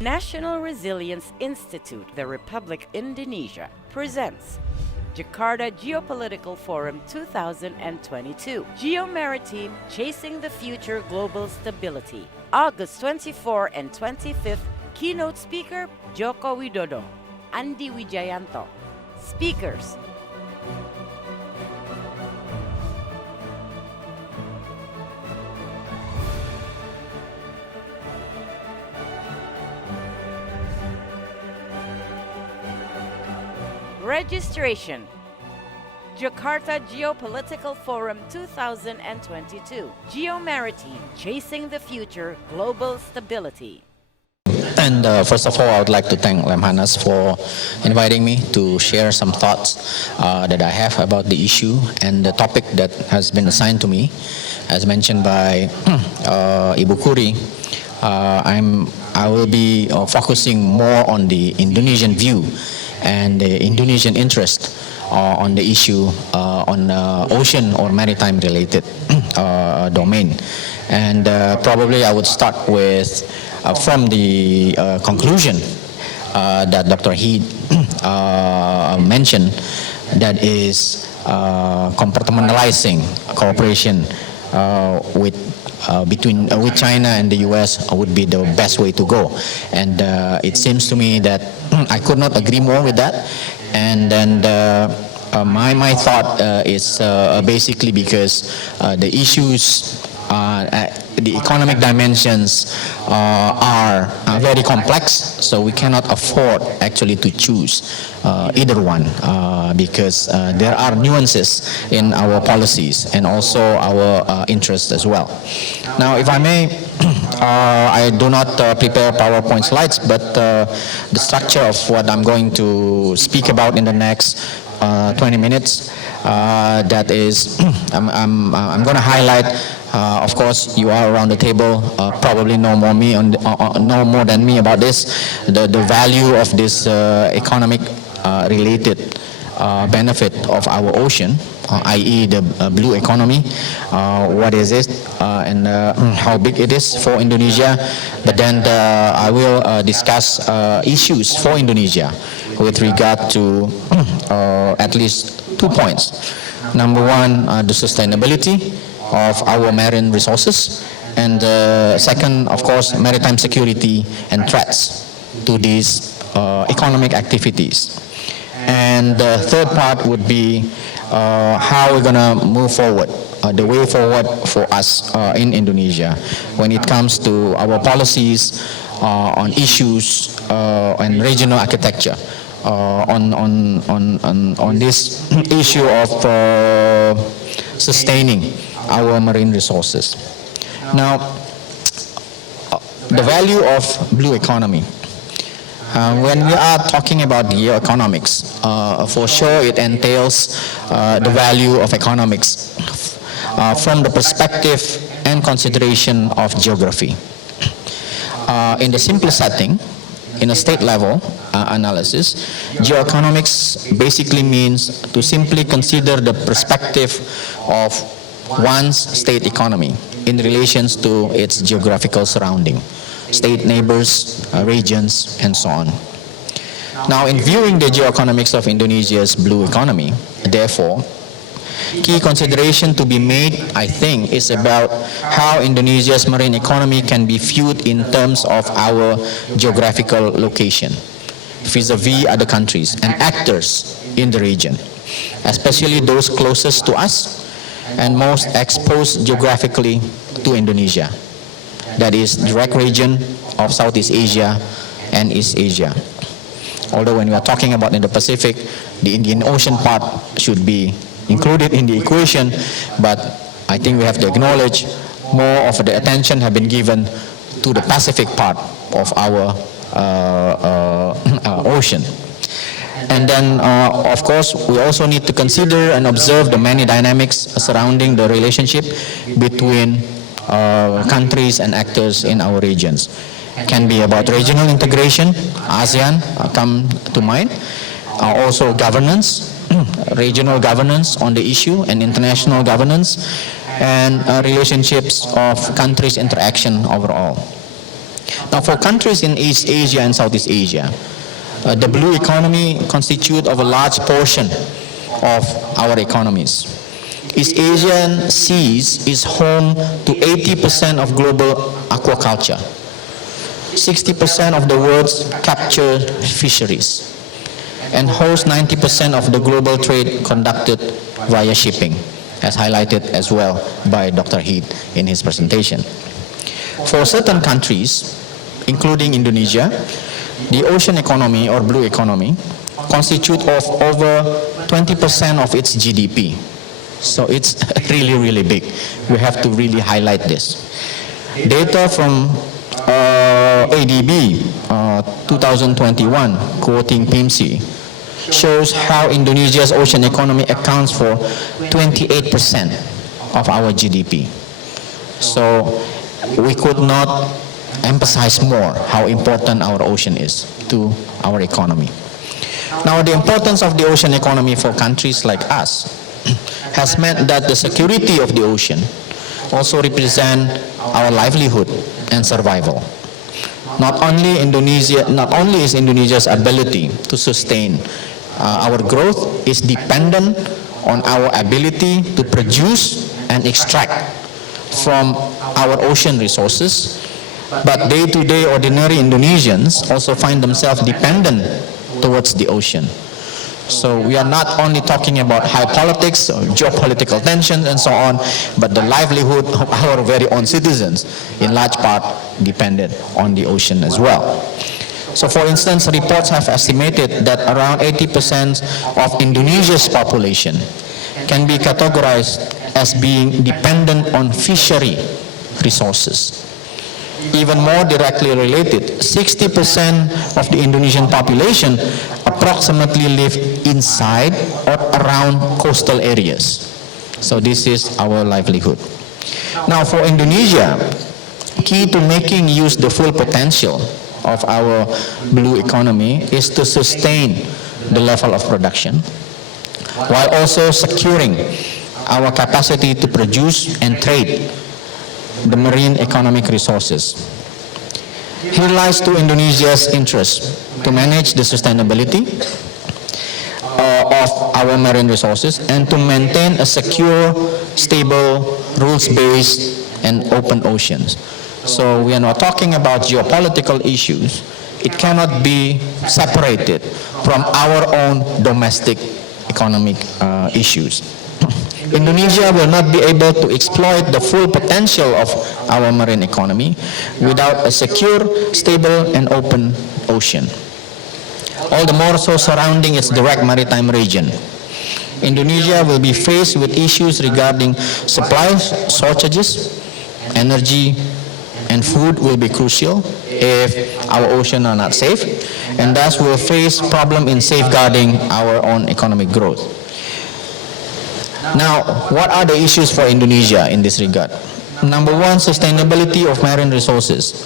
National Resilience Institute, the Republic Indonesia, presents Jakarta Geopolitical Forum 2022. Geo-Maritime Chasing the Future Global Stability. August 24 and 25th. Keynote speaker Joko Widodo, Andi Wijayanto. Speakers Registration. Jakarta Geopolitical Forum 2022. Geo-Maritime Chasing the Future Global Stability. And first of all, I would like to thank Lemhannas for inviting me to share some thoughts that I have about the issue and the topic that has been assigned to me. As mentioned by Ibu Kuri, I will be focusing more on the Indonesian view and the Indonesian interest on the issue on ocean or maritime related domain. And probably I would start with from the conclusion that Dr. Heed mentioned, that is compartmentalizing cooperation with China and the US would be the best way to go. And it seems to me that I could not agree more with that. And then my thought is basically because the issues, the economic dimensions are very complex, so we cannot afford actually to choose either one because there are nuances in our policies and also our interests as well. Now, if I may, I do not prepare PowerPoint slides, but the structure of what I'm going to speak about in the next 20 minutes, that is, I'm going to highlight. Of course, you are around the table, probably know more than me about this. The value of this economic related benefit of our ocean, i.e. the blue economy, what is it, and how big it is for Indonesia. But then I will discuss issues for Indonesia with regard to at least 2 points. Number one, the sustainability of our marine resources, and second, of course, maritime security and threats to these economic activities. And the third part would be how we're going to move forward, the way forward for us in Indonesia when it comes to our policies on issues and regional architecture on this issue of sustaining our marine resources. Now, the value of blue economy. When we are talking about geoeconomics, for sure it entails the value of economics from the perspective and consideration of geography. In the simplest setting, in a state level analysis, geoeconomics basically means to simply consider the perspective of one's state economy in relations to its geographical surrounding, state neighbors, regions, and so on. Now, in viewing the geoeconomics of Indonesia's blue economy, therefore, key consideration to be made, I think, is about how Indonesia's marine economy can be viewed in terms of our geographical location vis-a-vis other countries and actors in the region, especially those closest to us and most exposed geographically to Indonesia. That is, direct region of Southeast Asia and East Asia. Although when we are talking about in the Pacific, the Indian Ocean part should be included in the equation, but I think we have to acknowledge more of the attention have been given to the Pacific part of our ocean. And then, of course, we also need to consider and observe the many dynamics surrounding the relationship between countries and actors in our regions. It can be about regional integration, ASEAN come to mind, also governance, regional governance on the issue, and international governance, and relationships of countries' interaction overall. Now, for countries in East Asia and Southeast Asia, the blue economy constitutes of a large portion of our economies. East Asian seas is home to 80% of global aquaculture, 60% of the world's captured fisheries, and hosts 90% of the global trade conducted via shipping, as highlighted as well by Dr. Heath in his presentation. For certain countries, including Indonesia, the ocean economy or blue economy constitutes of over 20% of its GDP. So it's really, really big. We have to really highlight this. Data from ADB 2021, quoting PIMSI, shows how Indonesia's ocean economy accounts for 28% of our GDP. So we could not emphasize more how important our ocean is to our economy. Now, the importance of the ocean economy for countries like us has meant that the security of the ocean also represent our livelihood and survival. Not only is Indonesia's ability to sustain our growth is dependent on our ability to produce and extract from our ocean resources, but day-to-day ordinary Indonesians also find themselves dependent towards the ocean. So we are not only talking about high politics or geopolitical tensions and so on, but the livelihood of our very own citizens, in large part dependent on the ocean as well. So for instance, reports have estimated that around 80% of Indonesia's population can be categorized as being dependent on fishery resources. Even more directly related, 60% of the Indonesian population approximately live inside or around coastal areas. So this is our livelihood. Now for Indonesia, key to making use the full potential of our blue economy is to sustain the level of production while also securing our capacity to produce and trade the marine economic resources. Here lies to Indonesia's interest to manage the sustainability of our marine resources and to maintain a secure, stable, rules-based and open oceans. So we are not talking about geopolitical issues. It cannot be separated from our own domestic economic issues. Indonesia will not be able to exploit the full potential of our marine economy without a secure, stable, and open ocean. All the more so surrounding its direct maritime region. Indonesia will be faced with issues regarding supply shortages, energy, and food will be crucial if our oceans are not safe, and thus will face problem in safeguarding our own economic growth. Now, what are the issues for Indonesia in this regard? Number one, sustainability of marine resources.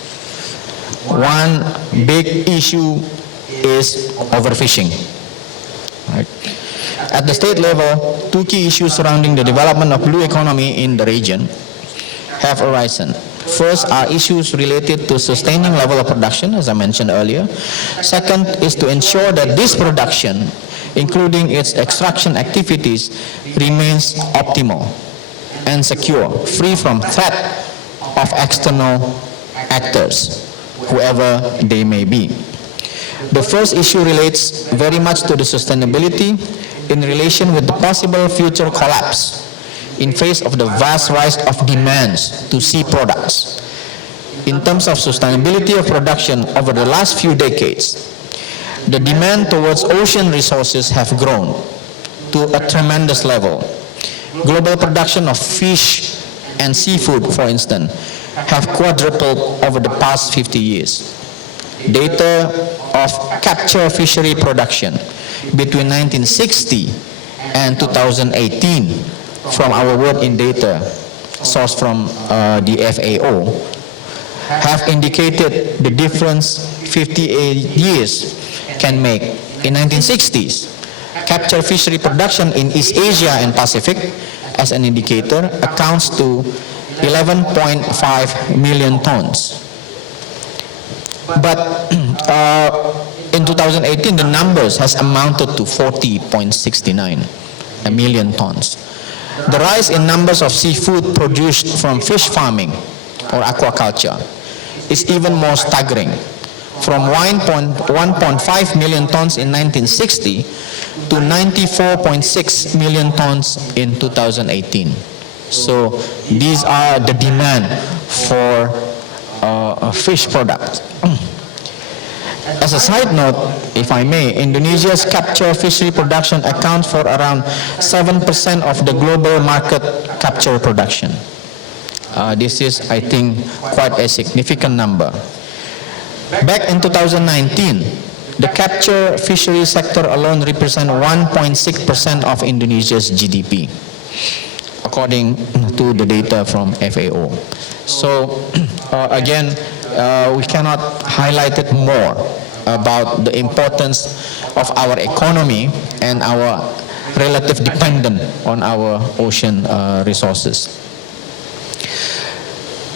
One big issue is overfishing. Right. At the state level, two key issues surrounding the development of blue economy in the region have arisen. First are issues related to sustaining level of production, as I mentioned earlier. Second is to ensure that this production, including its extraction activities, remains optimal and secure, free from threat of external actors, whoever they may be. The first issue relates very much to the sustainability in relation with the possible future collapse in face of the vast rise of demands to sea products. In terms of sustainability of production over the last few decades, the demand towards ocean resources have grown to a tremendous level. Global production of fish and seafood, for instance, have quadrupled over the past 50 years. Data of capture fishery production between 1960 and 2018 from our World in Data, sourced from the FAO, have indicated the difference 58 years can make. In 1960s, capture fishery production in East Asia and Pacific, as an indicator, accounts to 11.5 million tons. But in 2018, the numbers has amounted to 40.69 million tons. The rise in numbers of seafood produced from fish farming or aquaculture is even more staggering, from 1.5 million tons in 1960 to 94.6 million tons in 2018. So these are the demand for fish products. As a side note, if I may, Indonesia's capture fishery production accounts for around 7% of the global market capture production. This is, I think, quite a significant number. Back in 2019, the capture fishery sector alone represents 1.6% of Indonesia's GDP, according to the data from FAO. So, again, we cannot highlight it more about the importance of our economy and our relative dependence on our ocean resources.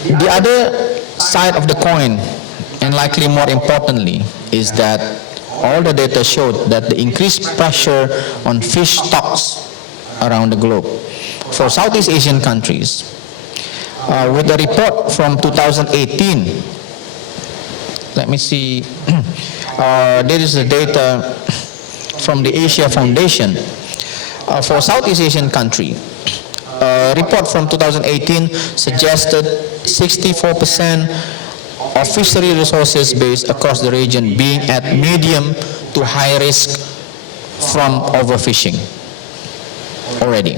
The other side of the coin, and likely more importantly, is that all the data showed that the increased pressure on fish stocks around the globe for Southeast Asian countries, with a report from 2018, let me see, there is the data from the Asia Foundation for Southeast Asian country. A report from 2018 suggested 64% of fishery resources base across the region being at medium to high risk from overfishing already.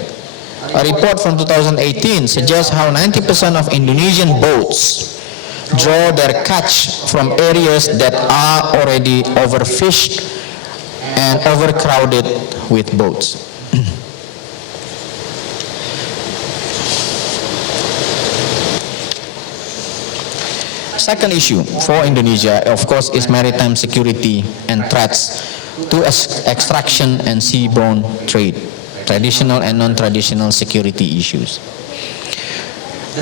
A report from 2018 suggests how 90% of Indonesian boats draw their catch from areas that are already overfished and overcrowded with boats. Second issue for Indonesia, of course, is maritime security and threats to extraction and seaborne trade, traditional and non-traditional security issues.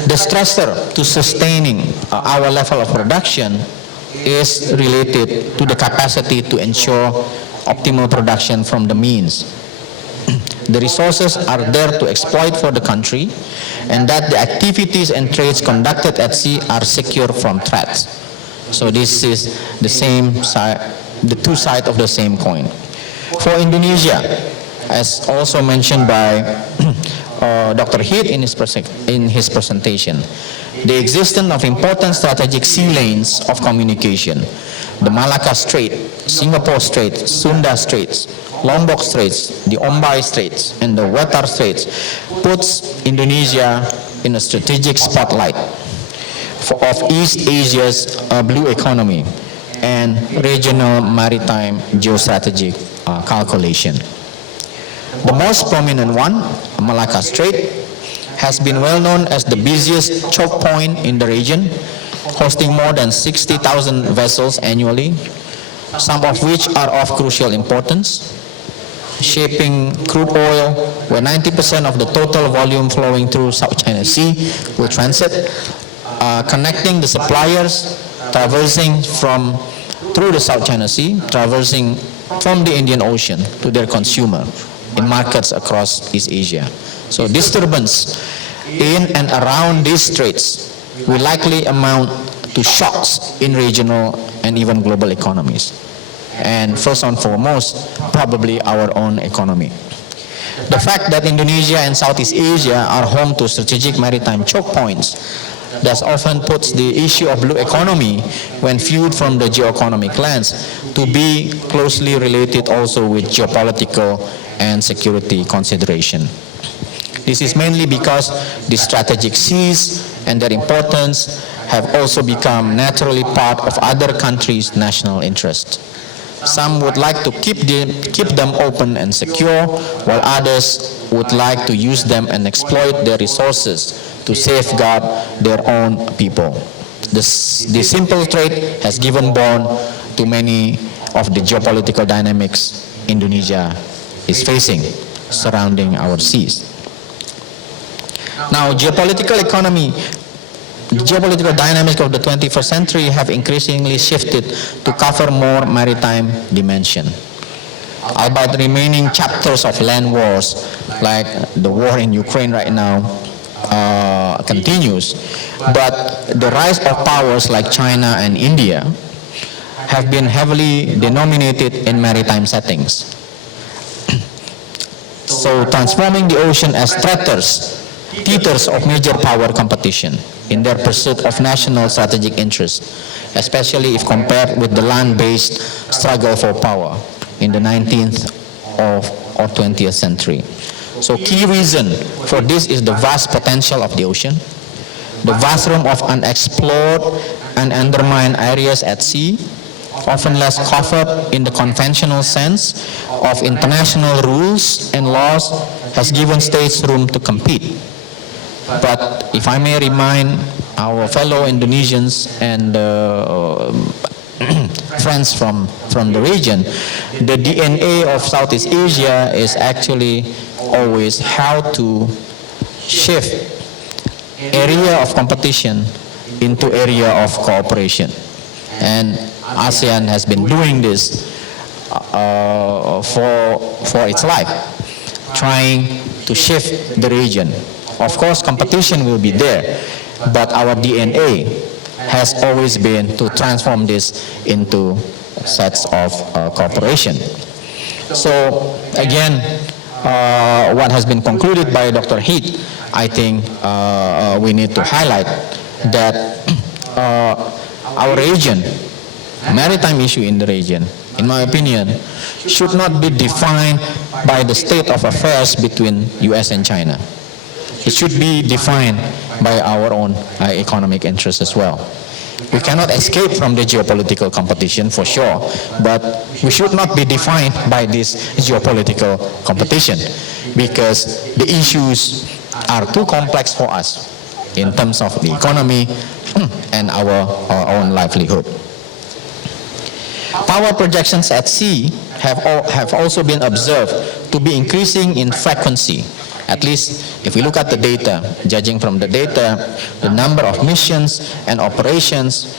The stressor to sustaining our level of production is related to the capacity to ensure optimal production from the means. The resources are there to exploit for the country, and that the activities and trades conducted at sea are secure from threats. So this is the same side, the two sides of the same coin. For Indonesia, as also mentioned by Dr. Heath in his presentation, the existence of important strategic sea lanes of communication, the Malacca Strait, Singapore Strait, Sunda Straits, Lombok Straits, the Ombai Straits, and the Wetar Straits, puts Indonesia in a strategic spotlight of East Asia's blue economy and regional maritime geostrategic calculation. The most prominent one, Malacca Strait, has been well known as the busiest choke point in the region, hosting more than 60,000 vessels annually, some of which are of crucial importance, shaping crude oil, where 90% of the total volume flowing through South China Sea will transit, connecting the suppliers, traversing through the South China Sea, traversing from the Indian Ocean to their consumer in markets across East Asia. So disturbance in and around these straits will likely amount to shocks in regional and even global economies. And first and foremost, probably our own economy. The fact that Indonesia and Southeast Asia are home to strategic maritime choke points thus often puts the issue of blue economy, when viewed from the geoeconomic lens, to be closely related also with geopolitical and security consideration. This is mainly because the strategic seas and their importance have also become naturally part of other countries' national interest. Some would like to keep them open and secure, while others would like to use them and exploit their resources to safeguard their own people. The simple trait has given born to many of the geopolitical dynamics Indonesia is facing surrounding our seas. Now, geopolitical economy the geopolitical dynamics of the 21st century have increasingly shifted to cover more maritime dimension. Albeit remaining chapters of land wars, like the war in Ukraine right now, continues, but the rise of powers like China and India have been heavily denominated in maritime settings. So transforming the ocean as theaters of major power competition in their pursuit of national strategic interests, especially if compared with the land-based struggle for power in the 19th or 20th century. So key reason for this is the vast potential of the ocean, the vast room of unexplored and undermined areas at sea, often less covered in the conventional sense of international rules and laws, has given states room to compete. But if I may remind our fellow Indonesians and friends from the region, the DNA of Southeast Asia is actually always how to shift area of competition into area of cooperation. And ASEAN has been doing this for its life, trying to shift the region. Of course, competition will be there, but our DNA has always been to transform this into sets of cooperation. So again, what has been concluded by Dr. Heath, I think we need to highlight that our region, maritime issue in the region, in my opinion, should not be defined by the state of affairs between US and China. It should be defined by our own economic interests as well. We cannot escape from the geopolitical competition for sure, but we should not be defined by this geopolitical competition because the issues are too complex for us in terms of the economy and our own livelihood. Power projections at sea have also been observed to be increasing in frequency. At least if we look at the data, judging from the data, the number of missions and operations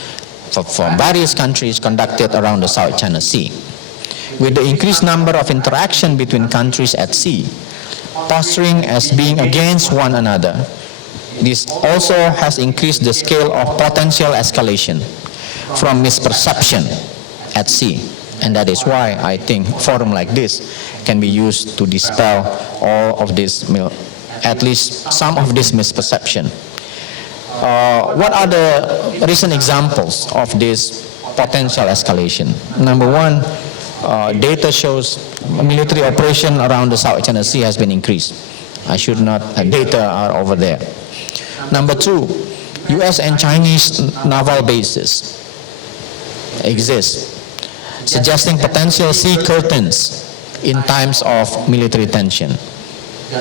from various countries conducted around the South China Sea. With the increased number of interaction between countries at sea, posturing as being against one another, this also has increased the scale of potential escalation from misperception at sea. And that is why I think a forum like this can be used to dispel all of this, at least some of this misperception. What are the recent examples of this potential escalation? Number one, data shows military operation around the South China Sea has been increased. I should not, data are over there. Number two, US and Chinese naval bases exist, suggesting potential sea curtains in times of military tension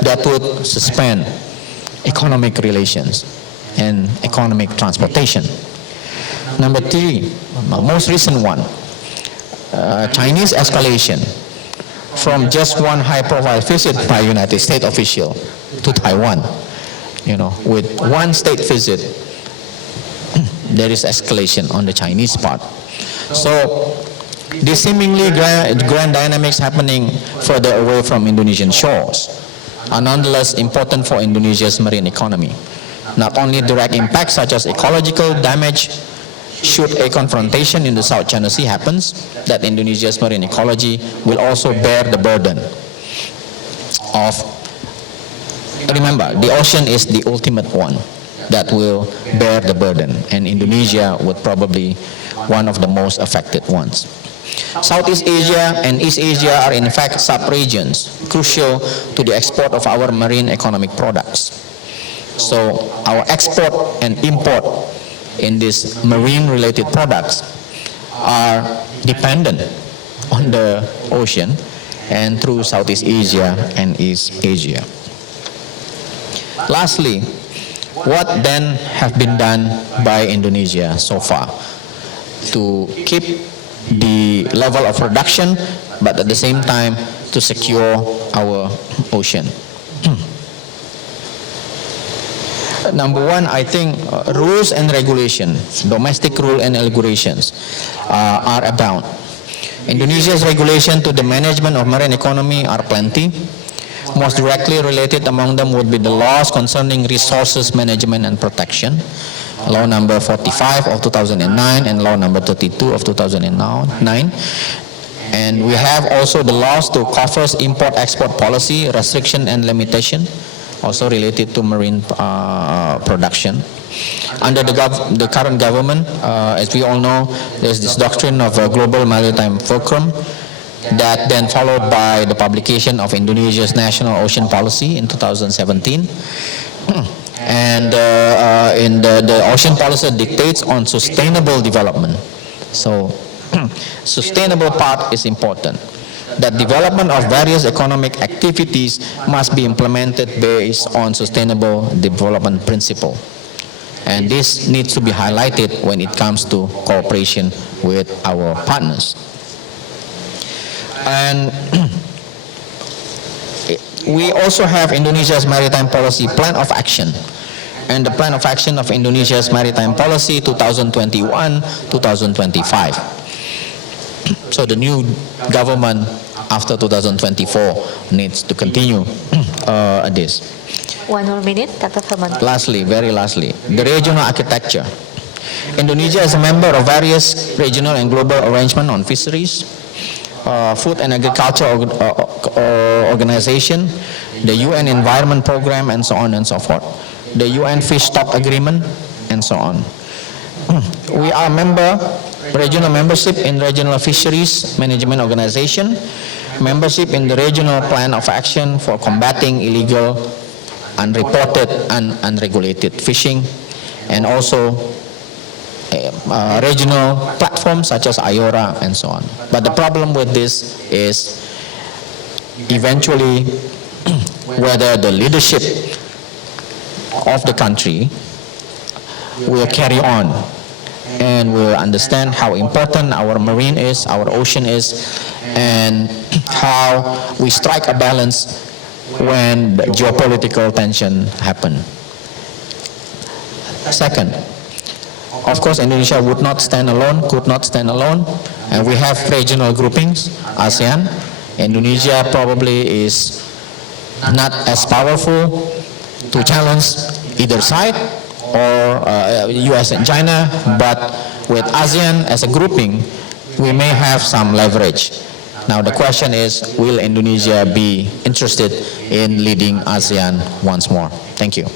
that would suspend economic relations and economic transportation. Number three, the most recent one, Chinese escalation from just one high-profile visit by United States official to Taiwan. With one state visit, there is escalation on the Chinese part. So these seemingly grand dynamics happening further away from Indonesian shores are nonetheless important for Indonesia's marine economy. Not only direct impacts such as ecological damage should a confrontation in the South China Sea happens, that Indonesia's marine ecology will also bear the burden of, remember, the ocean is the ultimate one that will bear the burden, and Indonesia would probably one of the most affected ones. Southeast Asia and East Asia are in fact sub-regions crucial to the export of our marine economic products. So our export and import in these marine-related products are dependent on the ocean and through Southeast Asia and East Asia. Lastly, what then have been done by Indonesia so far to keep the level of production, but at the same time to secure our ocean? Number one, I think rules and regulations, domestic rule and regulations are abound. Indonesia's regulation to the management of marine economy are plenty. Most directly related among them would be the laws concerning resources management and protection, Law number 45 of 2009 and Law number 32 of 2009. And we have also the laws to cover import-export policy, restriction and limitation, also related to marine production. Under the current government, as we all know, there's this doctrine of a global maritime fulcrum, that then followed by the publication of Indonesia's national ocean policy in 2017. And in the ocean policy dictates on sustainable development. So sustainable part is important. That development of various economic activities must be implemented based on sustainable development principle. And this needs to be highlighted when it comes to cooperation with our partners. And we also have Indonesia's Maritime Policy Plan of Action and the Plan of Action of Indonesia's Maritime Policy 2021-2025. So the new government after 2024 needs to continue this. 1 more minute, Dr. Vermonte. Lastly, very lastly, the regional architecture. Indonesia is a member of various regional and global arrangements on fisheries, Food and Agriculture Organization, the UN Environment Program, and so on and so forth, the UN Fish Stock Agreement, and so on. We are regional membership in Regional Fisheries Management Organization, membership in the Regional Plan of Action for Combating Illegal, Unreported, and Unregulated Fishing, and also regional platforms such as IORA and so on. But the problem with this is eventually whether the leadership of the country will carry on and will understand how important our marine is, our ocean is, and how we strike a balance when the geopolitical tension happen. Second, of course, Indonesia would not stand alone, could not stand alone, and we have regional groupings, ASEAN. Indonesia probably is not as powerful to challenge either side, or US and China, but with ASEAN as a grouping, we may have some leverage. Now the question is, will Indonesia be interested in leading ASEAN once more? Thank you.